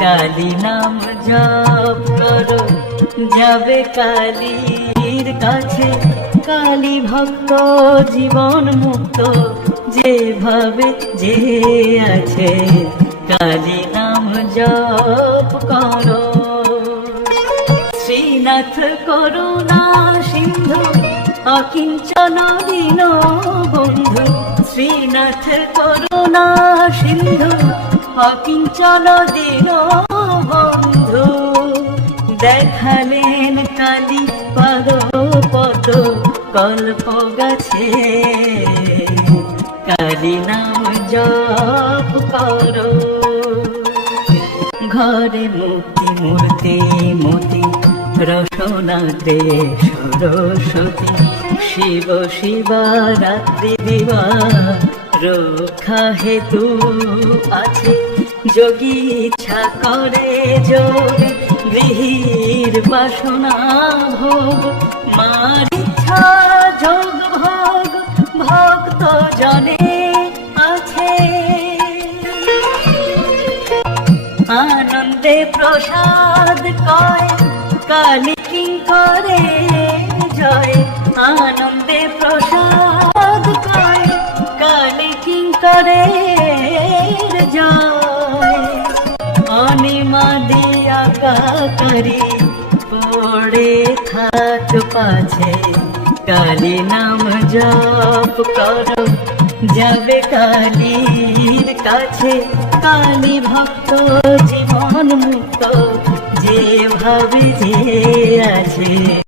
কালী নাম জপ করো, যাবে কালীর কাছে। কালী ভক্ত জীবন মুক্ত, যেভাবে যে আছে। কালী নাম জপ করো। শ্রীনাথ করুণা সিন্ধু, অকিঞ্চন দীন বন্ধু। শ্রীনাথ করুণা সিন্ধু, অকিঞ্চন দীন বন্ধু। দেখালেন কালী পদ পদ কল্প গাছে। কালী নাম জপ করো। ঘরে মুক্তি মূর্তি মতি, রসনাদ্রে সরস্বতী। শিব শিবা রাত্রি দিবা, রক্ষা হেতু আছে। যোগী ইচ্ছা করে যোগ, গৃহীর বাসনা ভোগ। মার ইচ্ছা যোগ ভোগ, ভক্ত জনে আছে। আনন্দে প্রসাদ কয়, কালী কিঙ্করে জয়। আনন্দে প্রসাদ কয়, কালী কিঙ্করে জয়। অনিমা দিয়া কাকারি, পড়ে থাক পাছে। কালী নাম জপ করো, যাবে কালীর কাছে। কালী ভক্ত জীবন মুক্ত, যেভাবে যে আছে।